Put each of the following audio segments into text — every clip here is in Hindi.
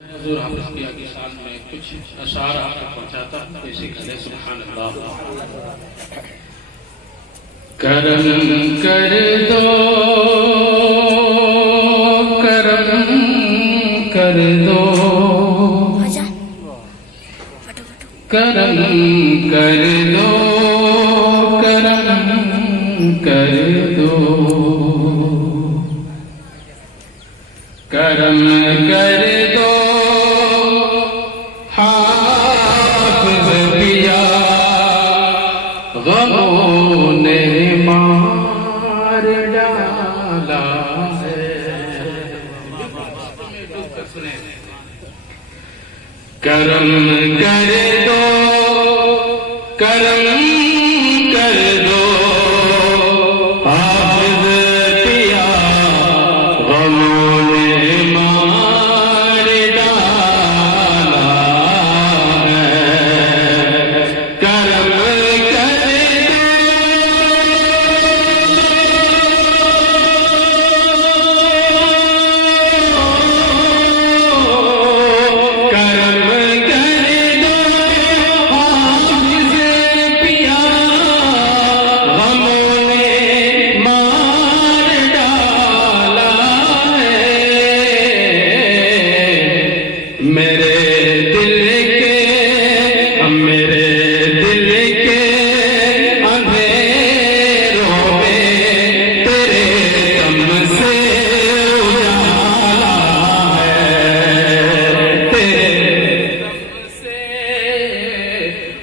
हुजूर हाफिज़ की आगे साल में कुछ अशार आपको पहुँचाता ऐसे कहे सुभान अल्लाह। करम कर दो, करम कर दो, करम कर दो, करम कर दो, करम कर दो हाफ़िज़ पिया, गमों ने मार डाला है। करम कर दो, करम कर दो हाफ़िज़ पिया, गमों ने मार डाला है। करम कर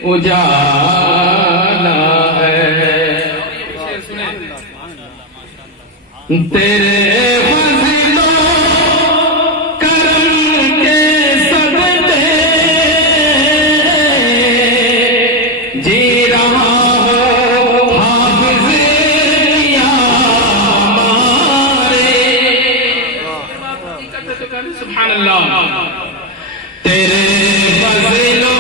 उजाला है। तेरे फज़लो करम के सदक़े जी रहा हो हाफ़िज़ पिया हमारे। सुभान अल्लाह। तेरे फज़लो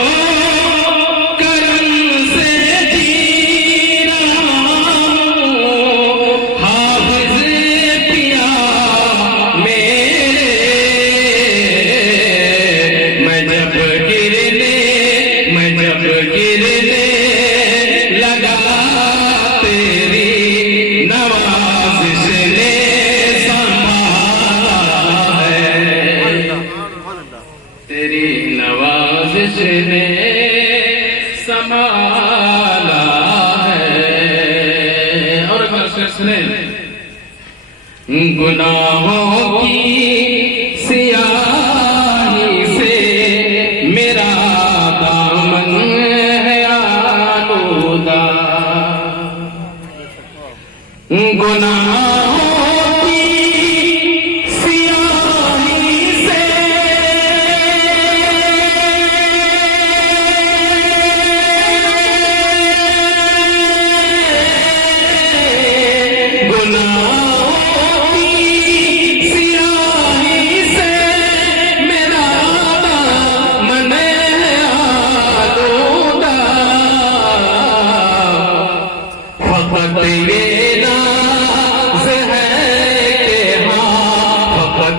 तेरी नवाज़िश ने संभाला है। और एक बार सुने, गुनाहों की सियाही से मेरा दामन है आलूदा। गुनाहों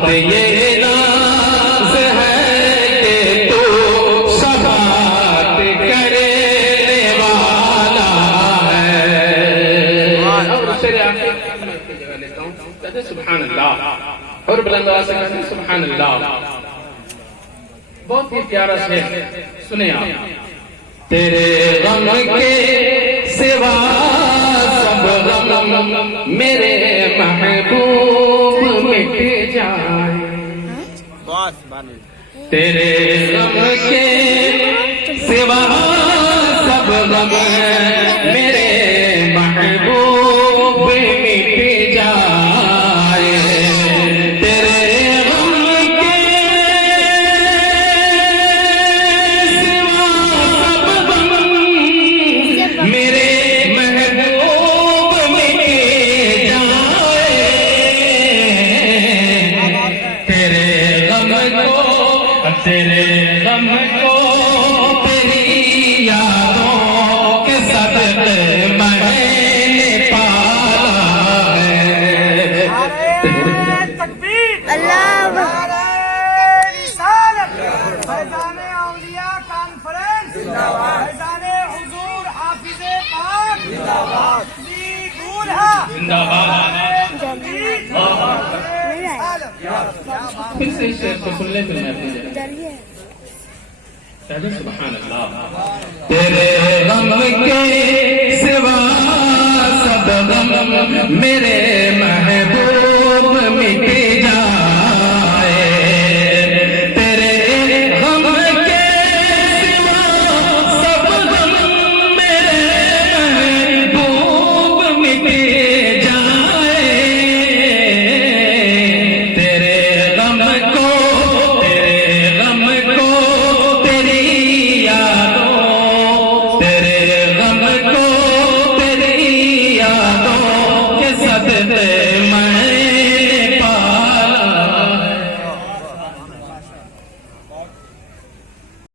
ये नाज़ है कि तू सबात करने वाला है। और शेर आखिर की जगह लेता हूँ, कहते सुभान अल्लाह। और बुलंद आवाज़ से कहते सुभान अल्लाह। बहुत ही प्यारा शेर, सुने आप। तेरे गम के सिवा सब गम मेरे महबूब मिट जाए। तेरे गम के सिवा सब गम मेरे महबूब मिट जाए। तेरे गम के सिवा सब गम मेरे महबूब मिट जाए। तेरे गम को तेरी यादों के सदक़े मैंने पाला है। तकबीर अल्लाह फिर से इस शेर को सुन ले फिर मैं अपनी जगह सुभान अल्लाह। तेरे गम के सिवा सब गम मेरे महबूब